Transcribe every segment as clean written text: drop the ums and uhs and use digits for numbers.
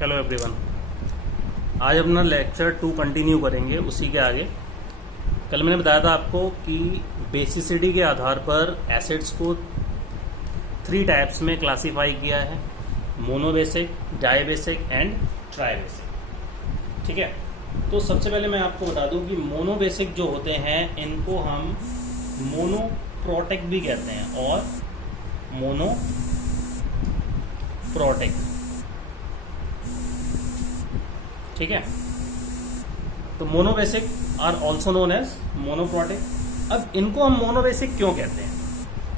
Hello everyone. आज अपना lecture 2 continue करेंगे उसी के आगे। कल मैंने बताया था आपको कि बेसिसिटी के आधार पर एसिड्स को 3 टाइप्स में क्लासिफाई किया है, मोनोबेसिक, डाइबेसिक एंड ट्राइबेसिक। ठीक है, तो सबसे पहले मैं आपको बता दूं कि मोनोबेसिक जो होते हैं इनको हम मोनोप्रोटिक भी कहते हैं और मोनोप्रोटिक। ठीक है, तो monobasic are also known as monoprotic. अब इनको हम मोनोबेसिक क्यों कहते हैं?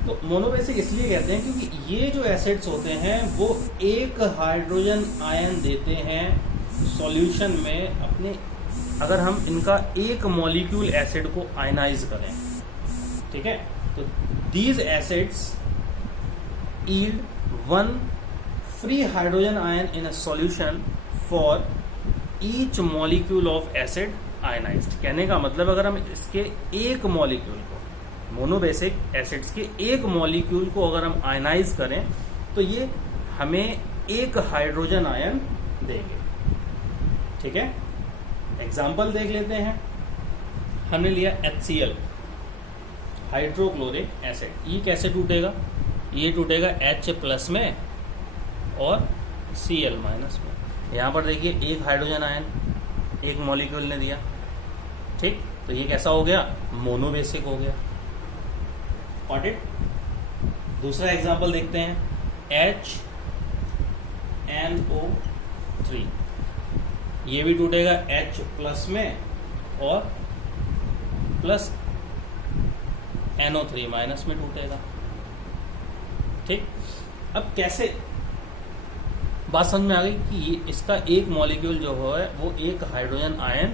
तो मोनोबेसिक इसलिए कहते हैं क्योंकि ये जो एसिड्स होते हैं वो एक हाइड्रोजन आयन देते हैं सॉल्यूशन में अपने, अगर हम इनका एक मॉलिक्यूल एसिड को आयनाइज करें। ठीक है, तो these acids yield one free hydrogen ion in a solution for each molecule of acid ionized। कहने का मतलब अगर हम इसके एक मॉलिक्यूल को, मोनोबेसिक एसिड्स के एक मॉलिक्यूल को अगर हम आयनाइज करें तो ये हमें एक हाइड्रोजन आयन देंगे। ठीक है, एग्जाम्पल देख लेते हैं। हमने लिया HCl, हाइड्रोक्लोरिक एसिड। ये कैसे टूटेगा? ये टूटेगा H प्लस में और Cl माइनस में। यहाँ पर देखिए एक हाइड्रोजन आयन एक मॉलिक्यूल ने दिया। ठीक, तो ये कैसा हो गया? मोनोबेसिक हो गया। Got it? दूसरा एग्जांपल देखते हैं, HNO3। ये भी टूटेगा H प्लस में और प्लस NO3 माइनस में टूटेगा। ठीक, अब कैसे बात समझ में आ गई कि इसका एक मॉलिक्यूल जो है वो एक हाइड्रोजन आयन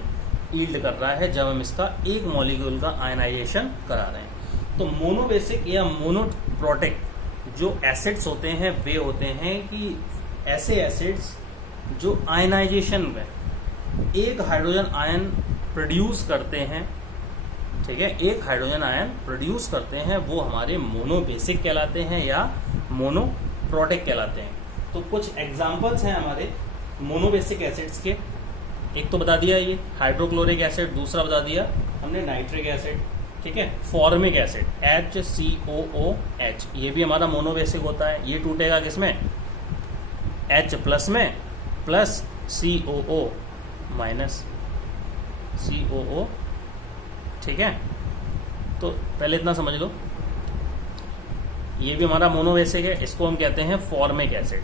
यील्ड कर रहा है जब हम इसका एक मॉलिक्यूल का आयनाइजेशन करा रहे हैं। तो मोनोबेसिक या मोनोप्रोटिक जो एसिड्स होते हैं वे होते हैं कि ऐसे एसिड्स जो आयनाइजेशन में एक हाइड्रोजन आयन प्रोड्यूस करते हैं। ठीक है, एक हाइड्रोजन आयन प्रोड्यूस करते हैं, वो हमारे मोनोबेसिक कहलाते हैं या मोनोप्रोटिक कहलाते हैं। तो कुछ एग्जांपल्स हैं हमारे मोनोबेसिक एसिड्स के। एक तो बता दिया ये हाइड्रोक्लोरिक एसिड, दूसरा बता दिया हमने नाइट्रिक एसिड। ठीक है, फॉर्मिक एसिड HCOOH, ये भी हमारा मोनोबेसिक होता है। ये टूटेगा किसमें? H प्लस में प्लस COO माइनस COO। ठीक है, तो पहले इतना समझ लो, ये भी हमारा मोनोबेसिक है, इसको हम कहते हैं फॉर्मिक एसिड।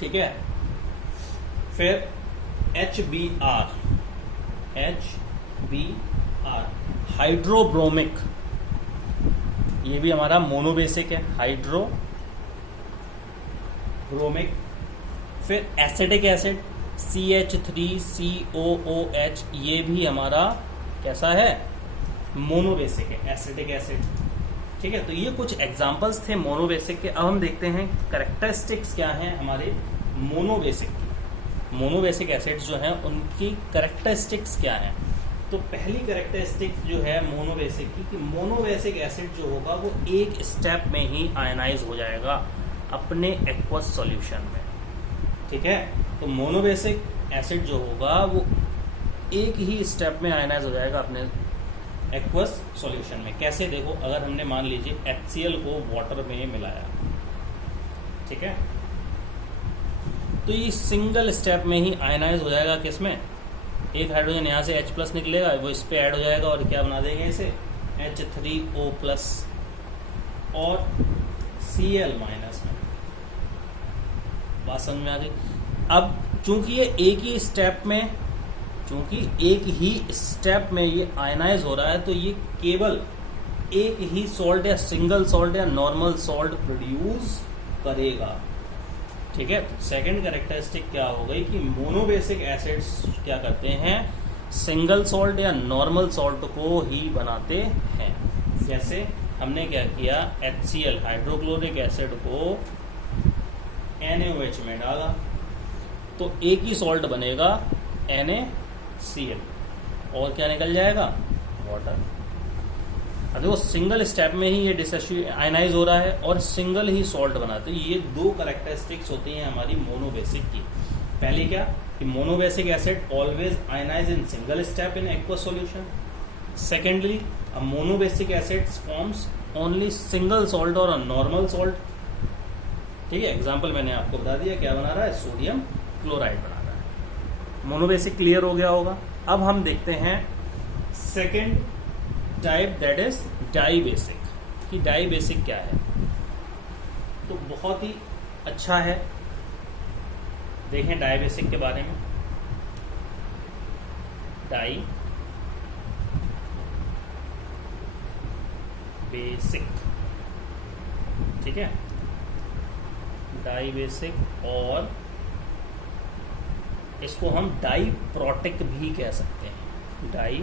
ठीक है, फिर HBr हाइड्रोब्रोमिक, ये भी हमारा मोनोबेसिक है, हाइड्रोब्रोमिक। फिर एसिडिक एसिड CH3COOH, ये भी हमारा कैसा है? मोनोबेसिक है, एसिडिक एसिड। ठीक है, तो ये कुछ एग्जांपल्स थे मोनोबेसिक के। अब हम देखते हैं कैरेक्टरिस्टिक्स क्या हैं हमारे मोनोबेसिक की। मोनोबेसिक एसिड्स जो हैं उनकी कैरेक्टरिस्टिक्स क्या हैं? तो पहली कैरेक्टरिस्टिक्स जो है मोनोबेसिक की कि मोनोबेसिक एसिड जो होगा वो एक स्टेप में ही आयनाइज हो जाएगा अपने एक्वस सॉल्यूशन में। ठीक है, तो मोनोबेसिक एसिड जो होगा वो एक ही स्टेप में आयनाइज हो जाएगा अपने एक्वस सॉल्यूशन में। कैसे? देखो, अगर हमने मान लीजिए HCl को वाटर में मिलाया, ठीक है, तो ये सिंगल स्टेप में ही आयनाइज हो जाएगा किसमें? एक हाइड्रोजन यहाँ से H प्लस निकलेगा, वो इस पे ऐड हो जाएगा और क्या बना देंगे इसे? H3O प्लस और Cl माइनस में। बात समझ में आ गई? अब चूंकि ये एक ही स्टेप में ये आयनाइज हो रहा है तो ये केवल एक ही सॉल्ट या सिंगल सॉल्ट या नॉर्मल सॉल्ट प्रोड्यूस करेगा। ठीक है, सेकंड कैरेक्टरिस्टिक क्या हो गई कि मोनोबेसिक एसिड्स क्या करते हैं? सिंगल सॉल्ट या नॉर्मल सॉल्ट को ही बनाते हैं। जैसे हमने क्या किया, HCl हाइड्रोक्लोरिक एसिड को NaOH में डाला तो एक ही सॉल्ट बनेगा NaCl और क्या निकल जाएगा? वाटर। देखो सिंगल स्टेप में ही ये आयनाइज हो रहा है और सिंगल ही सॉल्ट बनाते हैं। ये दो कैरेक्टरिस्टिक्स होती हैं हमारी मोनोबेसिक की। पहले क्या कि monobasic acid always ionise in single step in aqueous solution. Secondly a monobasic acid forms only single salt और अ नॉर्मल सॉल्ट। ठीक है, एग्जाम्पल मैंने आपको बता दिया क्या बना रहा है, सोडियम क्लोराइड बना रहा है। मोनोबेसिक क्लियर हो गया होगा। अब हम देखते हैं second type, that is dibasic. कि डाइबेसिक क्या है, तो बहुत ही अच्छा है, देखें डाइबेसिक के बारे में। डाई बेसिक, ठीक है, डाइबेसिक, और इसको हम डाई प्रोटिक भी कह सकते हैं, डाई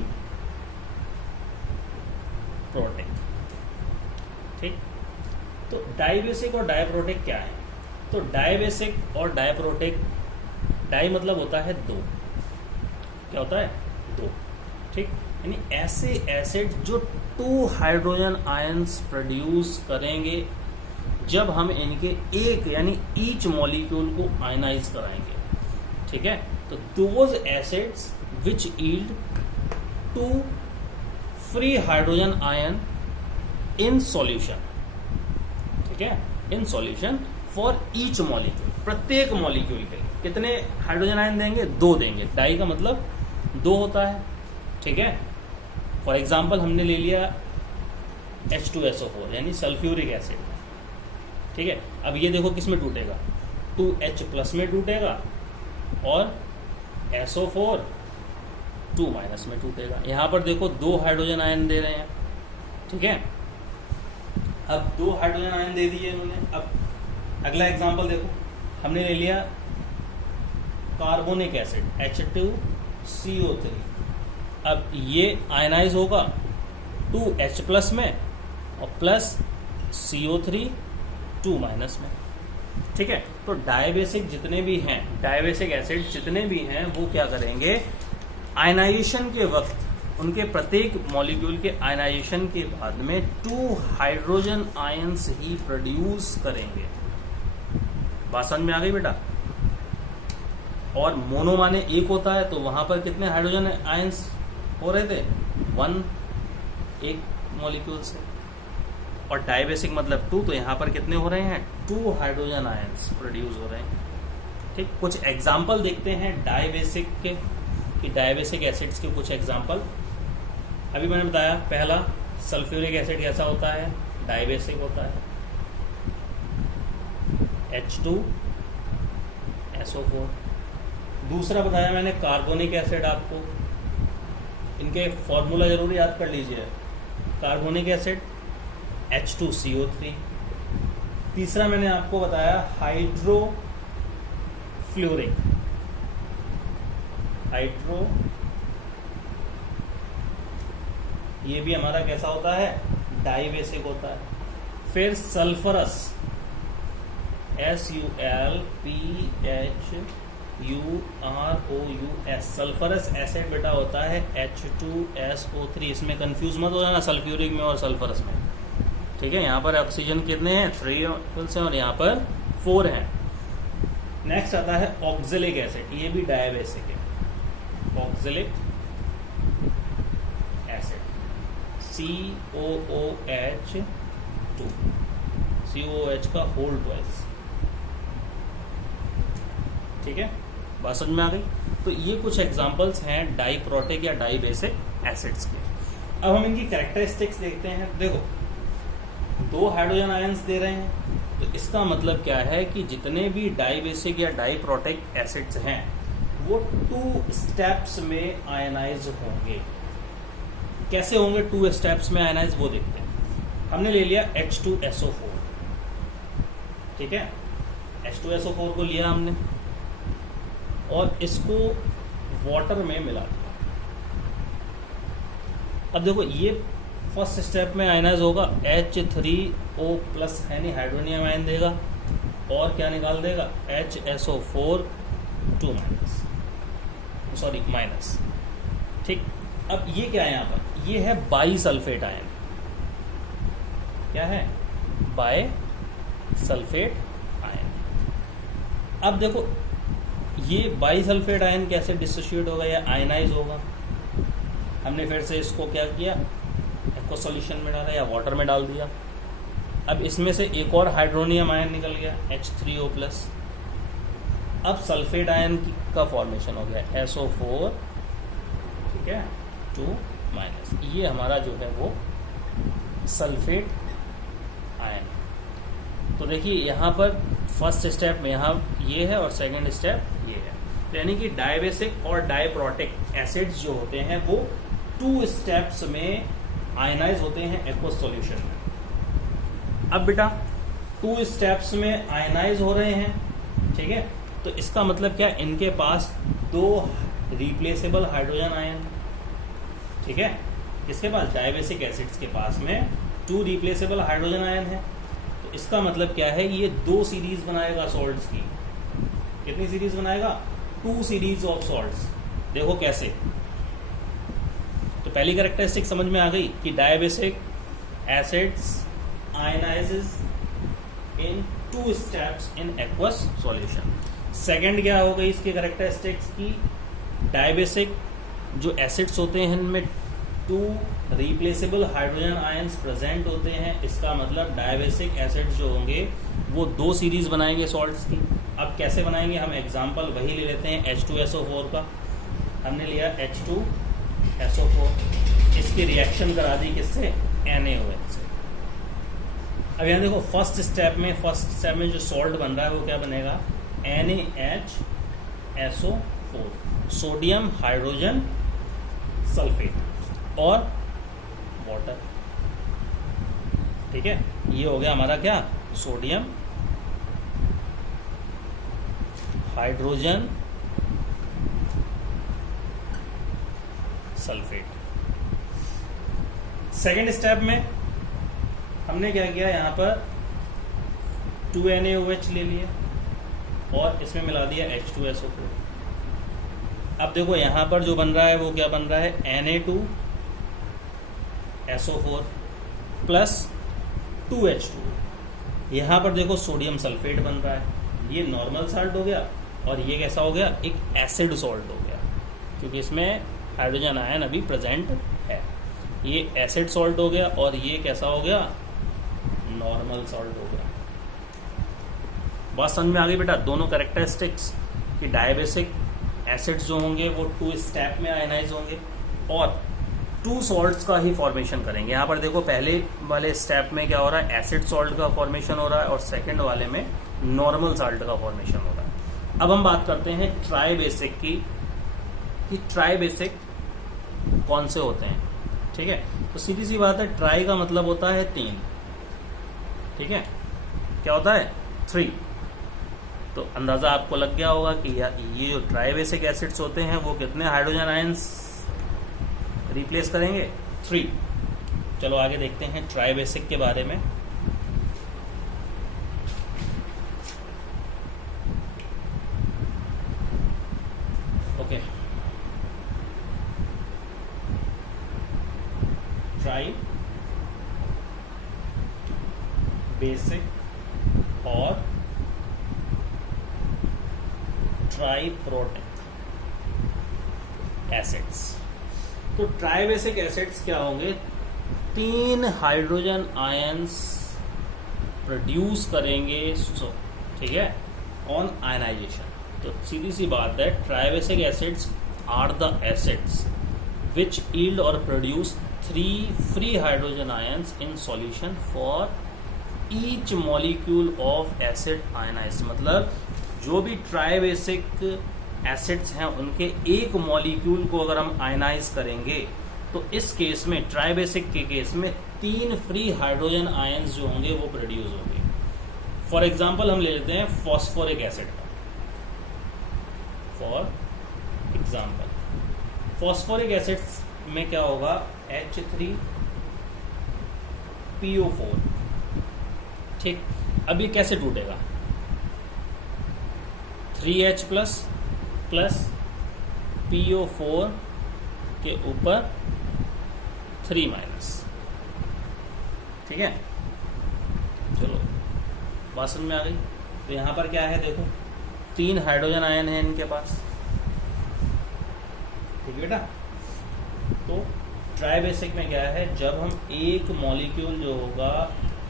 प्रोटिक। ठीक, तो डाइबेसिक और डाइप्रोटिक क्या है, तो डाइबेसिक और डाइप्रोटिक, डाई मतलब होता है दो, क्या होता है, दो। ठीक, यानी ऐसे एसिड जो 2 हाइड्रोजन आयंस प्रोड्यूस करेंगे जब हम इनके एक यानी ईच मॉलिक्यूल को आयनाइज कराएंगे। ठीक है, तो those acids which yield 2 free hydrogen ion in solution. ठीक है, इन सॉल्यूशन फॉर ईच मॉलिक्यूल, प्रत्येक मॉलिक्यूल के लिए कितने हाइड्रोजन आयन देंगे, 2 देंगे। डाई का मतलब 2 होता है। ठीक है, फॉर एग्जाम्पल हमने ले लिया H2SO4 यानी सल्फ्यूरिक एसिड। ठीक है, अब ये देखो किस में टूटेगा, 2H+ में टूटेगा और SO4 2- में टूटेगा। यहां पर देखो 2 हाइड्रोजन आयन दे रहे हैं। ठीक है, अब 2 हाइड्रोजन आयन दे दिए इन्होंने। अब अगला एग्जांपल देखो, हमने ले लिया कार्बोनिक एसिड H2CO3। अब ये आयनाइज होगा 2H+ में और प्लस CO3 2- में। ठीक है, तो डायबेसिक जितने भी हैं, डायबेसिक एसिड जितने भी हैं, वो क्या करेंगे, आयनाइजेशन के वक्त उनके प्रत्येक मॉलिक्यूल के आयनाइजेशन के बाद में 2 हाइड्रोजन आयंस ही प्रोड्यूस करेंगे। बात समझ में आ गई बेटा। और मोनो माने एक होता है, तो वहां पर कितने हाइड्रोजन आयंस हो रहे थे, 1 एक मॉलिक्यूल से। और डाइबेसिक मतलब 2, तो यहां पर कितने हो रहे हैं, 2 हाइड्रोजन आयंस प्रोड्यूस हो रहे हैं। ठीक, कुछ एग्जाम्पल देखते हैं डाइबेसिक के, कि डाइबेसिक एसिड्स के कुछ एग्जाम्पल। अभी मैंने बताया पहला सल्फ्यूरिक एसिड कैसा होता है, डाइबेसिक होता है, H2SO4। दूसरा बताया मैंने कार्बोनिक एसिड, आपको इनके फॉर्मूला जरूर याद कर लीजिए। Carbonic acid H2CO3। तीसरा मैंने आपको बताया हाइड्रोफ्लोरिक, ये भी हमारा कैसा होता है, डाइबेसिक होता है। फिर सल्फरस SULPHUROUS, सल्फरस एसिड बेटा होता है H2SO3। इसमें कंफ्यूज मत हो जाना सल्फ्यूरिक में और सल्फरस में। ठीक है, यहाँ पर ऑक्सीजन कितने हैं, 3 हैं और यहाँ पर 4 हैं। नेक्स्ट आता है ऑक्जेलिक एसिड, ये भी डायबेसिक है, ऑक्जेलिक एसिड COOH2, COOH का होल ट्वाइस। ठीक है, बात समझ में आ गई। तो ये कुछ एग्जांपल्स हैं डाइप्रोटिक या डाइबेसिक एसिड्स के। अब हम इनकी कैरेक्टरिस्टिक्स देखते हैं। देखो 2 हाइड्रोजन आयंस दे रहे हैं, तो इसका मतलब क्या है कि जितने भी डाइबेसिक या डाइप्रोटिक एसिड्स हैं वो 2 स्टेप्स में आयनाइज होंगे। कैसे होंगे 2 स्टेप्स में आयनाइज, वो देखते हैं। हमने ले लिया H2SO4। ठीक है, H2SO4 को लिया हमने और इसको वाटर में मिला दिया। अब देखो ये फर्स्ट स्टेप में आयनाइज होगा, H3O+ है नहीं, हाइड्रोनियम आयन देगा और क्या निकाल देगा, HSO4 माइनस। ठीक, अब ये क्या है यहाँ पर, ये है बाई सल्फेट आयन। क्या है, बाय सल्फेट आयन। अब देखो ये बाई सल्फेट आयन कैसे डिसोशिएट होगा या आयनाइज होगा, हमने फिर से इसको क्या किया, एक्वा सॉल्यूशन में डाला या वाटर में डाल दिया। अब इसमें से एक और हाइड्रोनियम आयन निकल गया H3O+। अब सल्फेट आयन का फॉर्मेशन हो गया SO4, ठीक है, 2-। ये हमारा जो है वो सल्फेट आयन। तो देखिए यहाँ पर फर्स्ट स्टेप में यहाँ ये है और सेकंड स्टेप ये है, यानी कि डाइबेसिक और डाइप्रोटिक एसिड्स जो होते हैं वो 2 स्टेप्स में आयनाइज होते हैं एक्वस सॉल्यूशन में। अब बेटा 2 स्टेप्स में आयनाइज हो रहे हैं, ठीक है, तो इसका मतलब क्या, इनके पास 2 रिप्लेसेबल हाइड्रोजन आयन, ठीक है, इसके पास डाइबेसिक एसिड्स के पास में 2 रिप्लेसेबल हाइड्रोजन आयन है। तो इसका मतलब क्या है, ये 2 सीरीज बनाएगा सॉल्ट्स की। कितनी सीरीज बनाएगा, 2 सीरीज ऑफ सॉल्ट्स। देखो कैसे, तो पहली कैरेक्टरिस्टिक समझ में आ गई कि dibasic acids ionizes in 2 steps in aqueous solution. Second क्या हो गई इसकी कैरेक्टरिस्टिक्स की, डायबेसिक जो एसिड्स होते हैं इनमें 2 रिप्लेसेबल हाइड्रोजन आयंस प्रेजेंट होते हैं। इसका मतलब डायबेसिक एसिड्स जो होंगे वो 2 सीरीज बनाएंगे सॉल्ट्स की। अब कैसे बनाएंगे, हम एग्जांपल वही ले लेते हैं H2SO4 का। हमने लिया H2SO4, इसकी रिएक्शन करा दी किससे, NaOH से। अब यहाँ देखो फर्स्ट स्टेप में जो सॉल्ट बन रहा है वो क्या बनेगा, NaHSO4, सोडियम हाइड्रोजन सल्फेट और वाटर, ठीक है। ये हो गया हमारा क्या, sodium hydrogen sulphate. Second step में हमने क्या किया, यहाँ पर 2NaOH ले लिया और इसमें मिला दिया H2SO4। अब देखो यहाँ पर जो बन रहा है वो क्या बन रहा है, Na2SO4 प्लस 2H2। यहाँ पर देखो सोडियम सल्फेट बन रहा है, ये नॉर्मल साल्ट हो गया और ये कैसा हो गया, एक एसिड सॉल्ट हो गया, क्योंकि इसमें हाइड्रोजन आयन अभी प्रेजेंट है। ये एसिड सॉल्ट हो गया और ये कैसा हो गया, नॉर्मल सॉल्ट हो गया। बात समझ में आ गई बेटा, दोनों कैरेक्टरिस्टिक्स कि डायबेसिक एसिड्स जो होंगे वो 2 स्टेप में आयनाइज होंगे और 2 सॉल्ट्स का ही फॉर्मेशन करेंगे। यहाँ पर देखो पहले वाले स्टेप में क्या हो रहा है, एसिड सॉल्ट का फॉर्मेशन हो रहा है और सेकंड वाले में नॉर्मल सॉल्ट का फॉर्मेशन हो रहा है। अब हम बात करते हैं ट्राइबेसिक की, कि ट्राइबेसिक कौन से होते हैं, ठीक है। तो सीधी सी बात है, ट्राई का मतलब होता है 3, ठीक है, क्या होता है 3। तो अंदाजा आपको लग गया होगा कि ये जो ट्राइबेसिक एसिड्स होते हैं वो कितने हाइड्रोजन आयंस रिप्लेस करेंगे, 3। चलो आगे देखते हैं ट्राइबेसिक के बारे में। ओके, ट्राई बेसिक और ट्राइप्रोटिक एसिड्स। तो ट्राइबेसिक एसिड्स क्या होंगे, 3 हाइड्रोजन आयंस प्रोड्यूस करेंगे, ठीक है, ऑन आयनाइजेशन। तो सीधी सी बात है, tribasic acids are the acids which yield और produce 3 free hydrogen ions in solution for each molecule of acid ionize. मतलब जो भी ट्राइबेसिक एसिड्स हैं उनके एक मॉलिक्यूल को अगर हम आयनाइज करेंगे तो इस केस में, ट्राइबेसिक के केस में 3 फ्री हाइड्रोजन आयंस जो होंगे वो प्रोड्यूस होंगे। फॉर एग्जांपल हम ले लेते हैं फॉस्फोरिक एसिड का। फॉर एग्जांपल फॉस्फोरिक एसिड्स में क्या होगा, H3PO4, ठीक। अब ये कैसे टूटेगा, 3H प्लस PO4 के ऊपर 3-, ठीक है। बात समझ में आ गई। तो यहाँ पर क्या है देखो, 3 हाइड्रोजन आयन है इनके पास, ठीक बेटा। तो ट्राइबेसिक में क्या है, जब हम एक मॉलिक्यूल जो होगा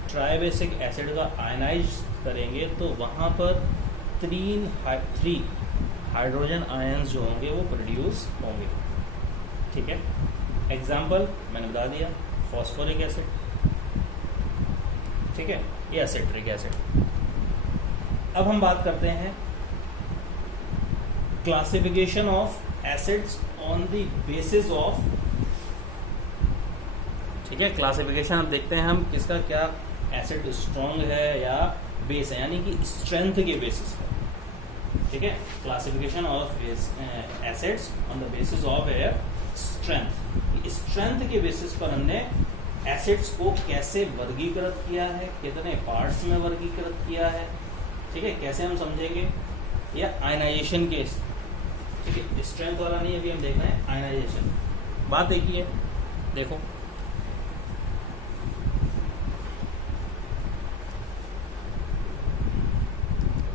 ट्राइबेसिक एसिड का आयनाइज करेंगे तो वहाँ पर 3 हाइड्रोजन आयन्स जो होंगे वो प्रोड्यूस होंगे, ठीक है। एग्जाम्पल मैंने बता दिया, फॉस्फोरिक एसिड, ठीक है, ये एसिट्रिक एसिड। अब हम बात करते हैं classification of acids on the basis of, ठीक है। क्लासिफिकेशन अब देखते हैं हम किसका, क्या एसिड स्ट्रॉन्ग है या बेस है, यानी कि स्ट्रेंथ के बेसिस पर, ठीक है। Classification of acids on the basis of air strength. Strength के बेसिस पर हमने एसिड्स को कैसे वर्गीकृत किया है, कितने पार्ट्स में वर्गीकृत किया है, ठीक है, कैसे हम समझेंगे, या आयनाइजेशन के, ठीक है। स्ट्रेंथ वाला नहीं, अभी हम देख रहे हैं आयनाइजेशन। बात एक ही है, देखो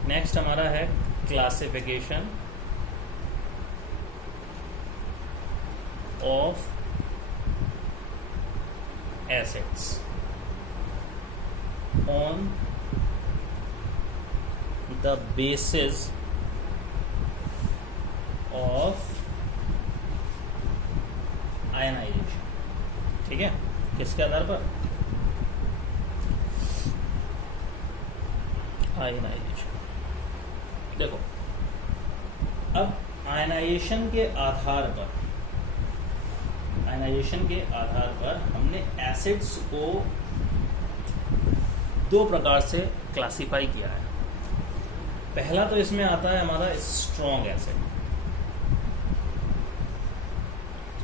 नेक्स्ट हमारा है classification of acids on the basis of ionisation, ठीक है। किसके आधार पर, आयनाइजेशन। देखो अब आयनाइजेशन के आधार पर हमने एसिड्स को 2 प्रकार से क्लासिफाई किया है। पहला तो इसमें आता है हमारा स्ट्रॉन्ग एसिड,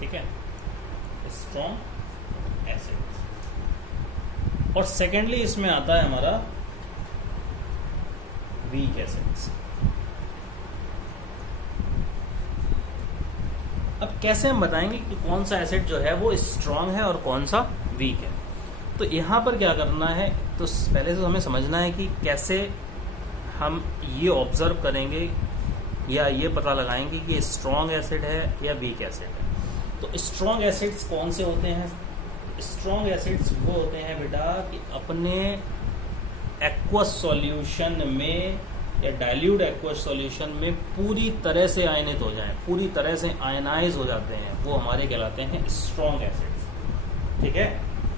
ठीक है, स्ट्रॉन्ग एसिड। और सेकेंडली इसमें आता है हमारा वीक एसिड्स। अब कैसे हम बताएंगे कि कौन सा एसिड जो है वो स्ट्रॉन्ग है और कौन सा वीक है। तो यहाँ पर क्या करना है, तो पहले तो हमें समझना है कि कैसे हम ये ऑब्जर्व करेंगे या ये पता लगाएंगे कि स्ट्रॉन्ग एसिड है या वीक एसिड है। तो स्ट्रॉन्ग एसिड्स कौन से होते हैं, स्ट्रॉन्ग एसिड्स वो होते हैं बेटा कि अपने एक्वस सॉल्यूशन में या डाइल्यूट एक्वस सॉल्यूशन में पूरी तरह से आयनित हो जाएं, पूरी तरह से आयनाइज हो जाते हैं, वो हमारे कहलाते हैं स्ट्रॉन्ग एसिड्स, ठीक है।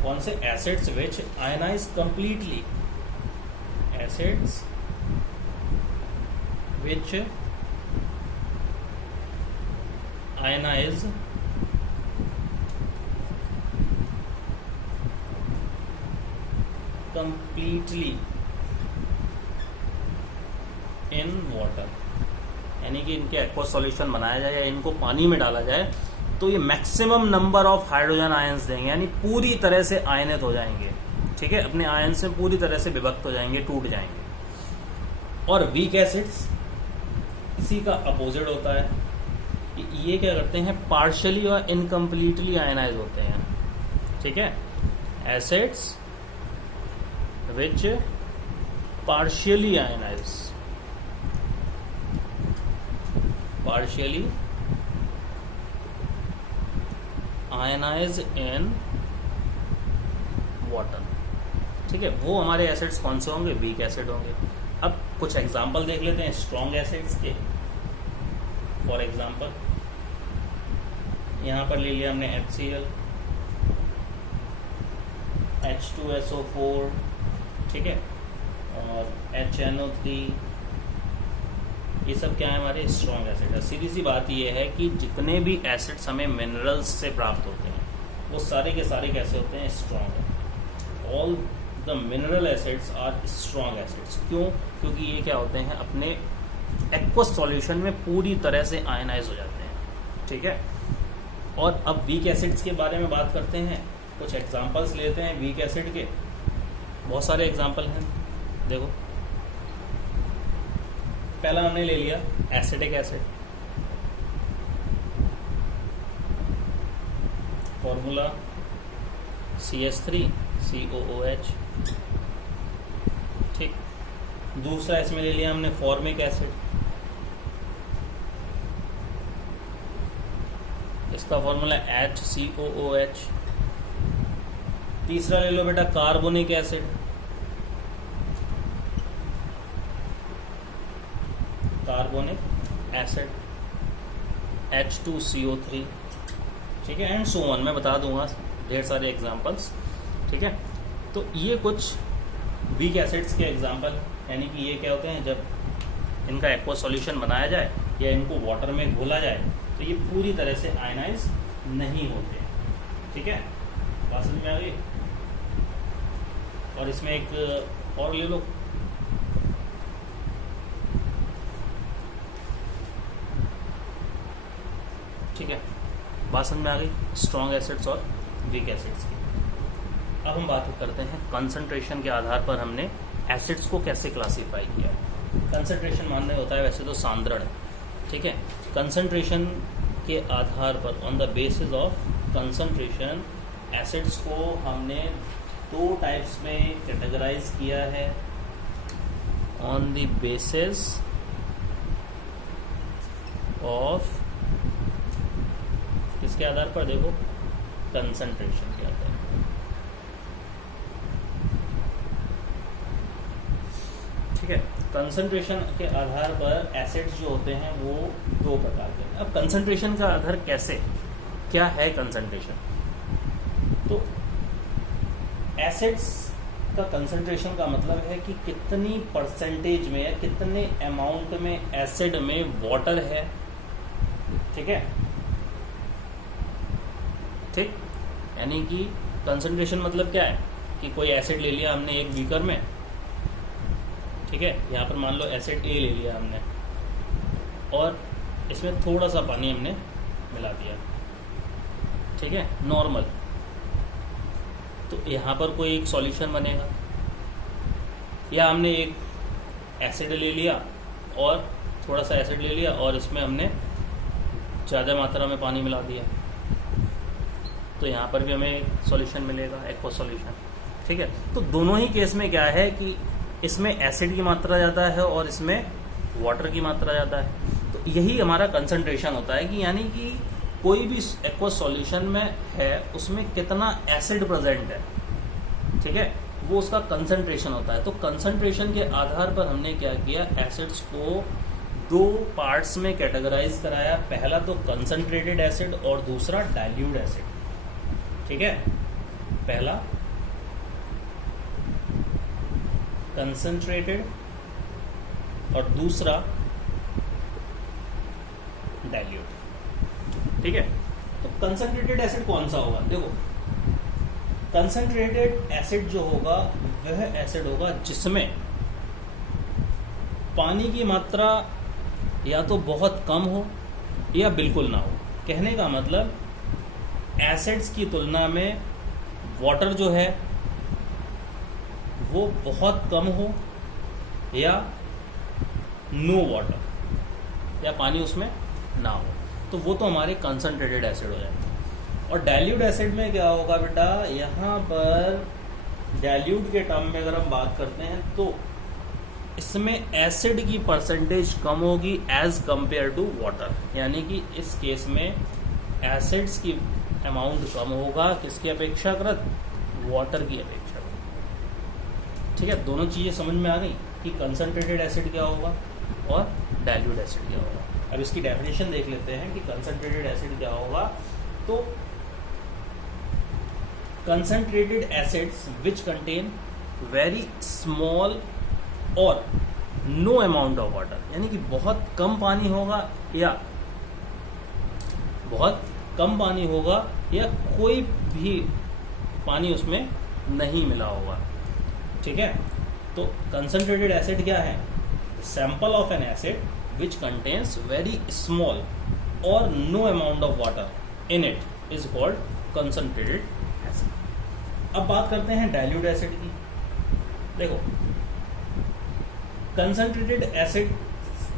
कौन से, acids which ionise completely, acids which ionise completely in water, यानी कि इनके एक्वस सॉल्यूशन बनाया जाए या इनको पानी में डाला जाए तो ये maximum number of hydrogen ions देंगे, यानी पूरी तरह से आयनित हो जाएंगे, ठीक है, अपने आयन से पूरी तरह से विभक्त हो जाएंगे, टूट जाएंगे। और वीक एसिड्स इसी का अपोजिट होता है कि ये क्या करते हैं, पार्शियली और इनकम्प्लीटली आयनाइज होते हैं, ठीक है। Acids which partially ionise, partially ionize in water, ठीक है। वो हमारे एसिड्स कौन से होंगे, वीक एसिड होंगे। अब कुछ एग्जांपल देख लेते हैं स्ट्रॉन्ग एसिड्स के। फॉर एग्जांपल यहाँ पर ले लिया हमने HCl, H2SO4, ठीक है, और HNO3, ये सब क्या है, हमारे स्ट्रॉन्ग एसिड है। सीधी सी बात ये है कि जितने भी एसिड्स हमें मिनरल्स से प्राप्त होते हैं वो सारे के सारे कैसे होते हैं, स्ट्रॉन्ग है। All the mineral acids are strong acids. क्यों, क्योंकि ये क्या होते हैं, अपने एक्वस सॉल्यूशन में पूरी तरह से आयनाइज हो जाते हैं, ठीक है। और अब वीक एसिड्स के बारे में बात करते हैं, कुछ एग्जांपल्स लेते हैं वीक एसिड के। बहुत सारे एग्जांपल हैं, देखो पहला हमने ले लिया एसिटिक एसिड, फॉर्मूला CH3COOH, ठीक। दूसरा इसमें ले लिया हमने फॉर्मिक एसिड, इसका फॉर्मूला HCOOH। तीसरा ले लो बेटा carbonic acid, carbonic acid H2CO3, ठीक है, एंड सो ऑन। मैं बता दूंगा ढेर सारे एग्जांपल्स, ठीक है। तो ये कुछ वीक एसिड्स के एग्जांपल, यानी कि ये क्या होते हैं, जब इनका एक्वा सॉल्यूशन बनाया जाए या इनको वाटर में घोला जाए तो ये पूरी तरह से आयनाइज नहीं होते, ठीक है। बात समझ में आ गई। और इसमें एक और ले लो, ठीक है, बात समझ में आ गई, स्ट्रॉन्ग एसिड्स और वीक एसिड्स की। अब हम बात करते हैं कंसंट्रेशन के आधार पर हमने एसिड्स को कैसे क्लासीफाई किया है। कंसंट्रेशन मानने होता है वैसे तो सांद्रण, ठीक है। कंसंट्रेशन के आधार पर, on the basis of concentration, acids को हमने दो टाइप्स में कैटेगराइज किया है। ऑन द बेसिस ऑफ, किसके आधार पर, देखो कंसंट्रेशन के आधार पर, ठीक है। कंसंट्रेशन के आधार पर एसिड्स जो होते हैं वो दो प्रकार के हैं। अब कंसंट्रेशन का आधार कैसे, क्या है कंसंट्रेशन? तो एसिड्स का कंसंट्रेशन का मतलब है कि कितनी परसेंटेज में या कितने अमाउंट में एसिड में वाटर है, ठीक है, ठीक। यानी कि कंसंट्रेशन मतलब क्या है कि कोई एसिड ले लिया हमने एक बीकर में, ठीक है, यहाँ पर मान लो एसिड ए ले लिया हमने और इसमें थोड़ा सा पानी हमने मिला दिया, ठीक है, नॉर्मल। तो यहाँ पर कोई एक सॉल्यूशन बनेगा, या हमने एक एसिड ले लिया और थोड़ा सा एसिड ले लिया और इसमें हमने ज़्यादा मात्रा में पानी मिला दिया, तो यहाँ पर भी हमें एक सॉल्यूशन मिलेगा, एक्वा सॉल्यूशन, ठीक है। तो दोनों ही केस में क्या है कि इसमें एसिड की मात्रा ज़्यादा है और इसमें वाटर की मात्रा ज़्यादा है। तो यही हमारा कंसंट्रेशन होता है कि यानी कि कोई भी एक्वा सॉल्यूशन में है उसमें कितना एसिड प्रेजेंट है, ठीक है, वो उसका कंसंट्रेशन होता है। तो कंसंट्रेशन के आधार पर हमने क्या किया, एसिड्स को दो पार्ट्स में कैटेगराइज कराया। पहला तो कंसंट्रेटेड एसिड और दूसरा डाइल्यूट एसिड, ठीक है। पहला कंसंट्रेटेड और दूसरा डाइल्यूट, ठीक है। तो कंसंट्रेटेड एसिड कौन सा होगा, देखो कंसंट्रेटेड एसिड जो होगा वह एसिड होगा जिसमें पानी की मात्रा या तो बहुत कम हो या बिल्कुल ना हो। कहने का मतलब एसिड्स की तुलना में वाटर जो है वो बहुत कम हो या नो वाटर, या पानी उसमें ना हो, तो वो तो हमारे कंसंट्रेटेड एसिड हो जाएंगे। और डाइल्यूट एसिड में क्या होगा बेटा, यहाँ पर डाइल्यूट के टर्म में अगर हम बात करते हैं तो इसमें एसिड की परसेंटेज कम होगी एज कंपेयर टू वाटर, यानी कि इस केस में एसिड्स की अमाउंट कम होगा, किसकी अपेक्षाकृत, वाटर की अपेक्षाकृत, ठीक है। दोनों चीज़ें समझ में आ गई कि कंसंट्रेटेड एसिड क्या होगा और डाइल्यूट एसिड क्या होगा। अब इसकी डेफिनेशन देख लेते हैं कि कंसंट्रेटेड एसिड क्या होगा। तो concentrated acids which contain very small और नो अमाउंट ऑफ वाटर, यानी कि बहुत कम पानी होगा या बहुत कम पानी होगा या कोई भी पानी उसमें नहीं मिला होगा, ठीक है। तो कंसंट्रेटेड एसिड क्या है, sample of an acid which contains very small और no amount of water in it is called concentrated acid. अब बात करते हैं डाइल्यूट एसिड की। देखो कंसंट्रेटेड एसिड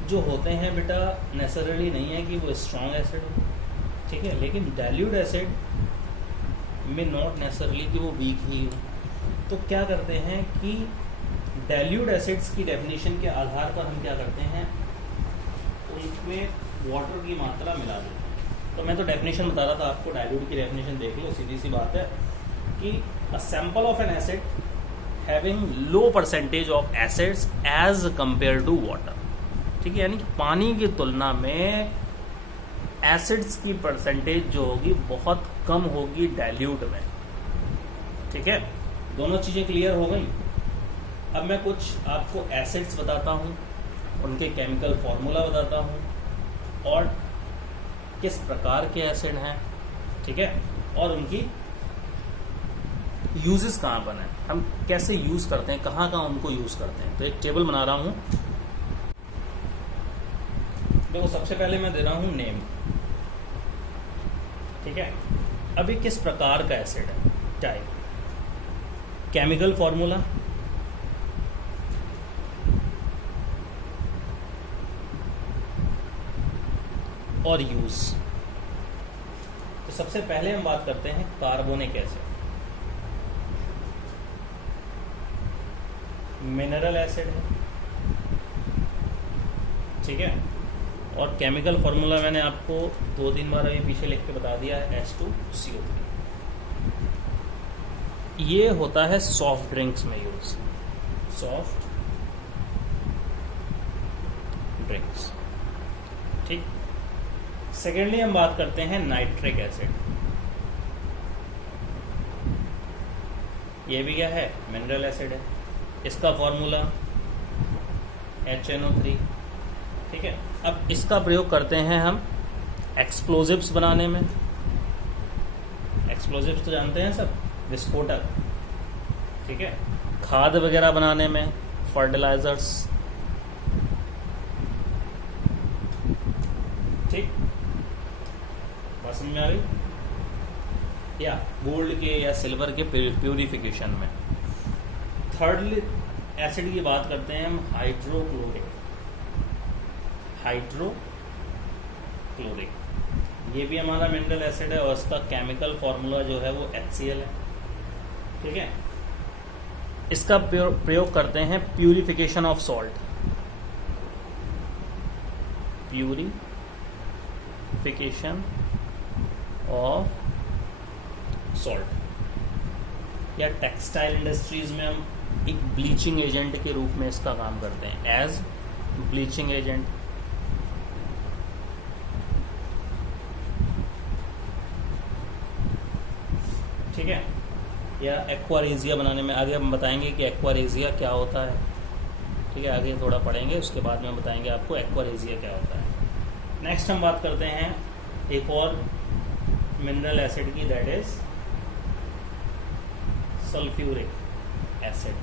जो होते हैं बेटा नेसेसरली नहीं है कि वो स्ट्रॉन्ग एसिड हो, ठीक है, लेकिन डाइल्यूट एसिड में नॉट नेसेसरली कि वो वीक ही हो। तो क्या करते हैं कि डाइल्यूट एसिड्स की डेफिनेशन के आधार पर हम क्या करते हैं, उनमें वाटर की मात्रा मिला देते हैं। तो मैं तो डेफिनेशन बता रहा था आपको, डाइल्यूट की डेफिनेशन देख लो, सीधी सी बात है कि a sample of an acid having low percentage of acids as compare to water. ठीक है, यानी कि पानी की तुलना में एसिड्स की परसेंटेज जो होगी बहुत कम होगी डाइल्यूट में। ठीक है, दोनों चीज़ें क्लियर हो गई। अब मैं कुछ आपको एसिड्स बताता हूँ, उनके केमिकल फॉर्मूला बताता हूँ और किस प्रकार के एसिड हैं। ठीक है, और उनकी यूजेस कहाँ पर हैं, हम कैसे यूज़ करते हैं, कहाँ कहाँ उनको यूज़ करते हैं। तो एक टेबल बना रहा हूँ। देखो, सबसे पहले मैं दे रहा हूँ नेम। ठीक है, अभी किस प्रकार का एसिड है, टाइप, केमिकल फॉर्मूला, और यूज। तो सबसे पहले हम बात करते हैं कार्बोनिक एसिड। मिनरल एसिड है। ठीक है, और केमिकल फॉर्मूला मैंने आपको 2-3 बार अभी पीछे लिख के बता दिया है, H2CO3। ये होता है सॉफ्ट ड्रिंक्स में यूज, सॉफ्ट ड्रिंक्स। ठीक, सेकेंडली हम बात करते हैं नाइट्रिक एसिड। ये भी क्या है, मिनरल एसिड है। इसका फॉर्मूला HNO3। ठीक है, अब इसका प्रयोग करते हैं हम एक्सप्लोजिव्स बनाने में। एक्सप्लोजिव्स तो जानते हैं सब, विस्फोटक। ठीक है, खाद वगैरह बनाने में, फर्टिलाइजर्स। ठीक, बात समझ में आ रही, या गोल्ड के या सिल्वर के प्यूरिफिकेशन में। थर्डली एसिड की बात करते हैं हम हाइड्रोक्लोरिक। हाइड्रोक्लोरिक ये भी हमारा मिनरल एसिड है और इसका केमिकल फॉर्मूला जो है वो HCl है। ठीक है, इसका प्रयोग करते हैं purification of salt, purification of salt, या टेक्सटाइल इंडस्ट्रीज में हम एक ब्लीचिंग एजेंट के रूप में इसका काम करते हैं, एज ब्लीचिंग एजेंट। ठीक है, या एक्वारेजिया बनाने में, आगे हम बताएंगे कि एक्वारेजिया क्या होता है। ठीक है, आगे थोड़ा पढ़ेंगे, उसके बाद में बताएंगे आपको एक्वारेजिया क्या होता है। नेक्स्ट हम बात करते हैं एक और मिनरल एसिड की, दैट इज सल्फ्यूरिक एसिड।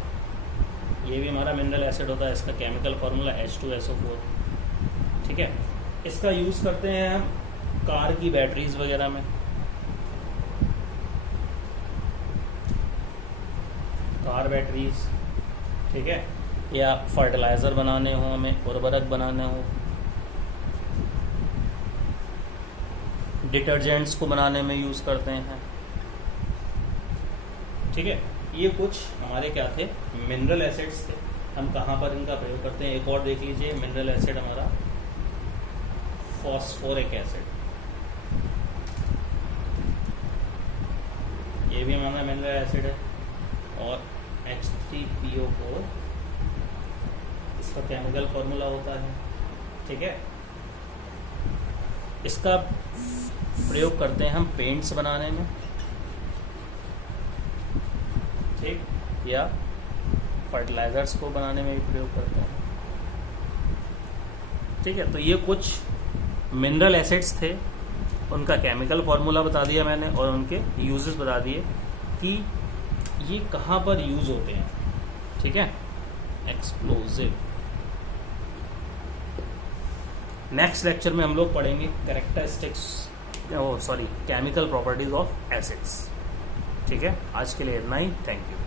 ये भी हमारा मिनरल एसिड होता है, इसका केमिकल फॉर्मूला H2SO4। ठीक है, इसका यूज़ करते हैं हम कार की बैटरीज वगैरह में, कार बैटरीज। ठीक है, या फर्टिलाइज़र बनाने हो, हमें उर्वरक बनाने हो, डिटर्जेंट्स को बनाने में यूज़ करते हैं। ठीक है, ये कुछ हमारे क्या थे, मिनरल एसिड्स थे। हम कहाँ पर इनका प्रयोग करते हैं, एक और देख लीजिए। मिनरल एसिड हमारा फॉस्फोरिक एसिड, ये भी हमारा मिनरल एसिड है। और H3PO4 इसका केमिकल फॉर्मूला होता है। ठीक है, इसका प्रयोग करते हैं हम पेंट्स बनाने में, ठीक, या फर्टिलाइजर्स को बनाने में भी प्रयोग करते हैं। ठीक है, तो ये कुछ मिनरल एसिड्स थे, उनका केमिकल फॉर्मूला बता दिया मैंने और उनके यूजेस बता दिए कि ये कहाँ पर यूज होते हैं। ठीक है, एक्सप्लोजिव। नेक्स्ट लेक्चर में हम लोग पढ़ेंगे केमिकल प्रॉपर्टीज ऑफ एसिड्स। ठीक है, आज के लिए इतना ही। Thank you.